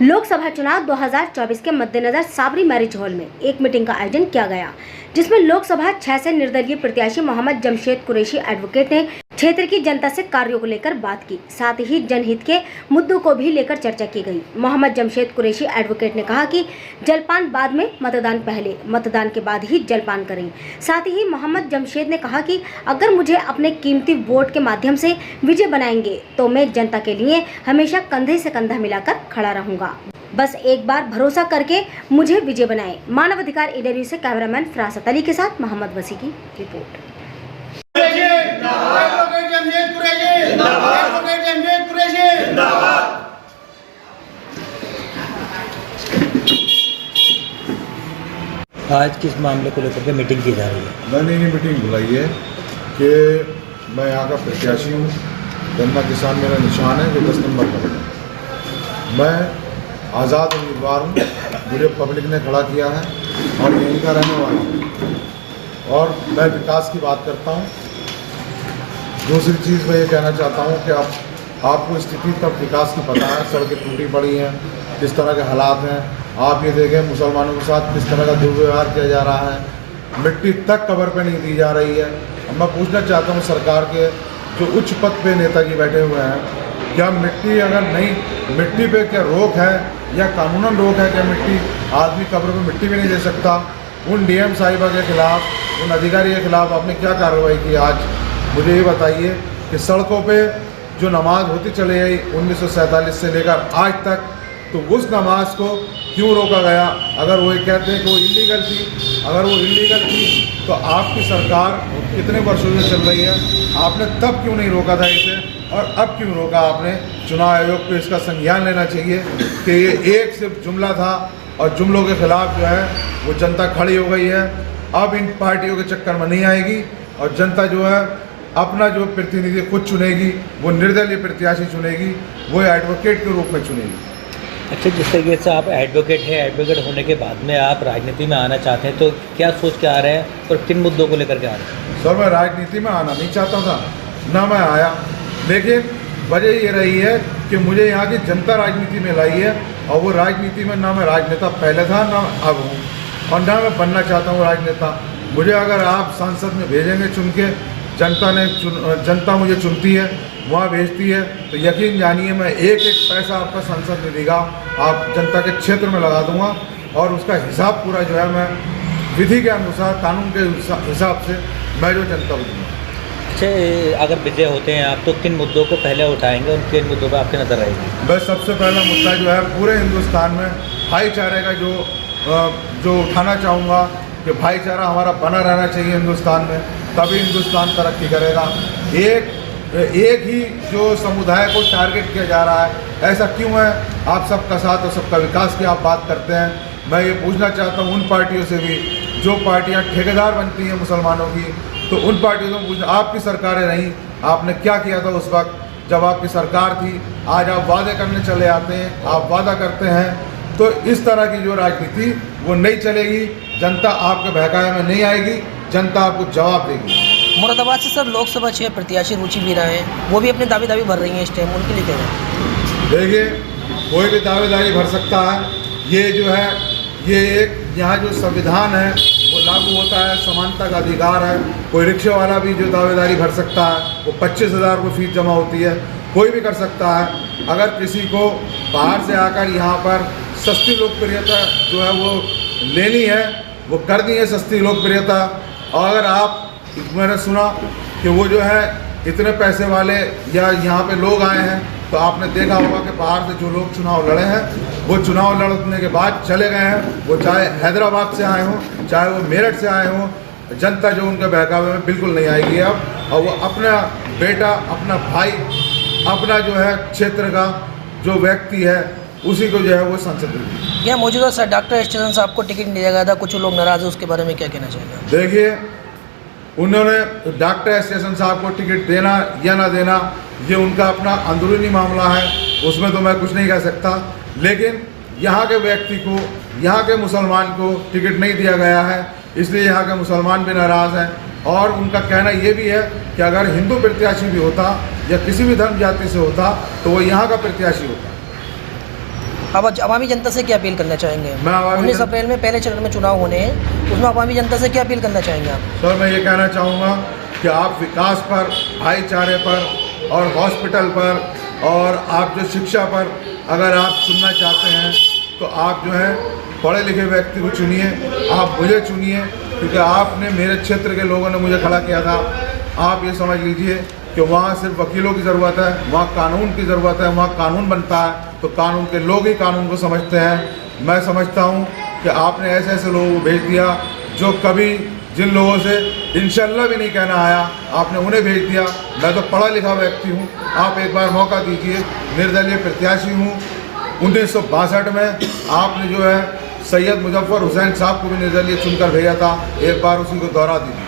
लोकसभा चुनाव 2024 के मद्देनजर साबरी मैरिज हॉल में एक मीटिंग का आयोजन किया गया, जिसमें लोकसभा 6 से निर्दलीय प्रत्याशी मोहम्मद जमशेद कुरैशी एडवोकेट ने क्षेत्र की जनता से कार्यों को लेकर बात की। साथ ही जनहित के मुद्दों को भी लेकर चर्चा की गई। मोहम्मद जमशेद कुरैशी एडवोकेट ने कहा कि जलपान बाद में, मतदान पहले, मतदान के बाद ही जलपान करें। साथ ही मोहम्मद जमशेद ने कहा कि अगर मुझे अपने कीमती वोट के माध्यम से विजय बनाएंगे तो मैं जनता के लिए हमेशा कंधे से कंधा मिलाकर खड़ा रहूंगा। बस एक बार भरोसा करके मुझे विजय बनाएं। मानव अधिकार इंटरव्यू से कैमरामैन फरासत अली के साथ मोहम्मद वसी की रिपोर्ट। आज किस मामले को लेकर के मीटिंग की जा रही है? मैंने ये मीटिंग बुलाई है कि मैं यहाँ का प्रत्याशी हूँ। गन्ना किसान मेरा निशान है जो 10 नंबर का है। मैं आज़ाद उम्मीदवार हूँ, मुझे पब्लिक ने खड़ा किया है और यहीं का रहने वाला हूँ और मैं विकास की बात करता हूँ। दूसरी चीज़ मैं ये कहना चाहता हूँ कि आपको स्थिति तब विकास की पता है, सड़कें टूटी पड़ी हैं, किस तरह के हालात हैं। आप ये देखें मुसलमानों के साथ किस तरह का दुर्व्यवहार किया जा रहा है, मिट्टी तक कब्र पे नहीं दी जा रही है। अब मैं पूछना चाहता हूँ सरकार के जो उच्च पद पे नेताजी बैठे हुए हैं, क्या मिट्टी अगर नहीं, मिट्टी पे क्या रोक है या कानूनन रोक है? क्या मिट्टी आदमी कब्र पे मिट्टी भी नहीं दे सकता? उन डीएम साहिबा के खिलाफ, उन अधिकारी के खिलाफ आपने क्या कार्रवाई की? आज मुझे ये बताइए कि सड़कों पे जो नमाज होती चली आई 1947 से लेकर आज तक, तो उस नमाज को क्यों रोका गया? अगर वो कहते हैं कि वो इलीगल थी, अगर वो इलीगल थी तो आपकी सरकार कितने वर्षों से चल रही है, आपने तब क्यों नहीं रोका था इसे और अब क्यों रोका आपने? चुनाव आयोग को इसका संज्ञान लेना चाहिए कि ये एक सिर्फ जुमला था और जुमलों के खिलाफ जो है वो जनता खड़ी हो गई है। अब इन पार्टियों के चक्कर में नहीं आएगी और जनता जो है अपना जो प्रतिनिधि खुद चुनेगी, वो निर्दलीय प्रत्याशी चुनेगी, वो एडवोकेट के रूप में चुनेगी। अच्छा, जिस तरीके से आप एडवोकेट हैं, एडवोकेट होने के बाद में आप राजनीति में आना चाहते हैं, तो क्या सोच के आ रहे हैं और किन मुद्दों को लेकर के आ रहे हैं? सर, मैं राजनीति में आना नहीं चाहता था, ना मैं आया, लेकिन वजह ये रही है कि मुझे यहाँ की जनता राजनीति में लाई है और वो राजनीति में ना मैं राजनेता पहले था ना अब हूँ और ना मैं बनना चाहता हूँ राजनेता। मुझे अगर आप सांसद में भेजेंगे चुन के, जनता मुझे चुनती है, वहाँ भेजती है, तो यकीन जानिए मैं एक एक पैसा आपका संसद निधि का आप जनता के क्षेत्र में लगा दूंगा और उसका हिसाब पूरा जो है मैं विधि के अनुसार, कानून के हिसाब से मैं जो जनता को दूँगा। अच्छा, अगर विजय होते हैं आप तो किन मुद्दों को पहले उठाएंगे और किन मुद्दों पर आपकी नज़र रहेगी? बस सबसे पहला मुद्दा जो है पूरे हिंदुस्तान में भाईचारे का जो उठाना चाहूँगा कि भाईचारा हमारा बना रहना चाहिए हिंदुस्तान में, तभी हिंदुस्तान तरक्की करेगा। एक ही जो समुदाय को टारगेट किया जा रहा है, ऐसा क्यों है? आप सबका साथ और सबका विकास की आप बात करते हैं। मैं ये पूछना चाहता हूँ उन पार्टियों से भी जो पार्टियाँ ठेकेदार बनती हैं मुसलमानों की, तो उन पार्टियों से पूछना, आपकी सरकारें रहीं, आपने क्या किया था उस वक्त जब आपकी सरकार थी? आज आप वादे करने चले आते हैं, आप वादा करते हैं, तो इस तरह की जो राजनीति वो नहीं चलेगी। जनता आपके बहकावे में नहीं आएगी, जनता आपको जवाब देगी। मुरादाबाद से सर लोकसभा 6 प्रत्याशी रुचि भी रहे हैं, वो भी अपने दावेदारी भर रही हैं इस टाइम, उनके लिए क्या है? देखिए, कोई भी दावेदारी भर सकता है। ये जो है, ये एक यहाँ जो संविधान है वो लागू होता है, समानता का अधिकार है। कोई रिक्शा वाला भी जो दावेदारी भर सकता है, वो 25,000 को फीस जमा होती है, कोई भी कर सकता है। अगर किसी को बाहर से आकर यहाँ पर सस्ती लोकप्रियता जो है वो लेनी है, वो कर दी है सस्ती लोकप्रियता। और अगर आप, मैंने सुना कि वो जो है इतने पैसे वाले या यहाँ पे लोग आए हैं, तो आपने देखा होगा कि बाहर से जो लोग चुनाव लड़े हैं, वो चुनाव लड़ने के बाद चले गए हैं। वो चाहे हैदराबाद से आए हों, चाहे वो मेरठ से आए हों, जनता जो उनके बहकावे में बिल्कुल नहीं आएगी अब। और वो अपना बेटा, अपना भाई, अपना जो है क्षेत्र का जो व्यक्ति है, उसी को जो है वो संसद देगी। यहाँ मौजूदा सर डॉक्टर स्टेशन से आपको टिकट दिया गया था, कुछ लोग नाराज है, उसके बारे में क्या कहना चाहिए? देखिए, उन्होंने डॉक्टर स्टेशन साहब को टिकट देना या ना देना, ये उनका अपना अंदरूनी मामला है, उसमें तो मैं कुछ नहीं कह सकता। लेकिन यहाँ के व्यक्ति को, यहाँ के मुसलमान को टिकट नहीं दिया गया है, इसलिए यहाँ के मुसलमान भी नाराज़ हैं। और उनका कहना ये भी है कि अगर हिंदू प्रत्याशी भी होता या किसी भी धर्म जाति से होता तो वो यहाँ का प्रत्याशी होता। अब अवामी जनता से क्या अपील करना चाहेंगे? मैं अवामी 19 अप्रैल में पहले चरण में चुनाव होने हैं, उसमें अवामी जनता से क्या अपील करना चाहेंगे आप? सर मैं ये कहना चाहूँगा कि आप विकास पर, भाईचारे पर और हॉस्पिटल पर और आप जो शिक्षा पर अगर आप चुनना चाहते हैं तो आप जो है पढ़े लिखे व्यक्ति को चुनिए, आप मुझे चुनिए, क्योंकि आपने मेरे क्षेत्र के लोगों ने मुझे खड़ा किया था। आप ये समझ लीजिए कि वहाँ सिर्फ वकीलों की ज़रूरत है, वहाँ कानून की ज़रूरत है, वहाँ कानून बनता है तो कानून के लोग ही कानून को समझते हैं। मैं समझता हूँ कि आपने ऐसे ऐसे लोगों को भेज दिया जो कभी जिन लोगों से इंशाल्लाह भी नहीं कहना आया, आपने उन्हें भेज दिया। मैं तो पढ़ा लिखा व्यक्ति हूँ, आप एक बार मौका दीजिए। निर्दलीय प्रत्याशी हूँ। 1962 में आपने जो है सैयद मुजफ्फर हुसैन साहब को भी निर्दलीय चुनकर भेजा था, एक बार उसी को दोहरा दीजिए।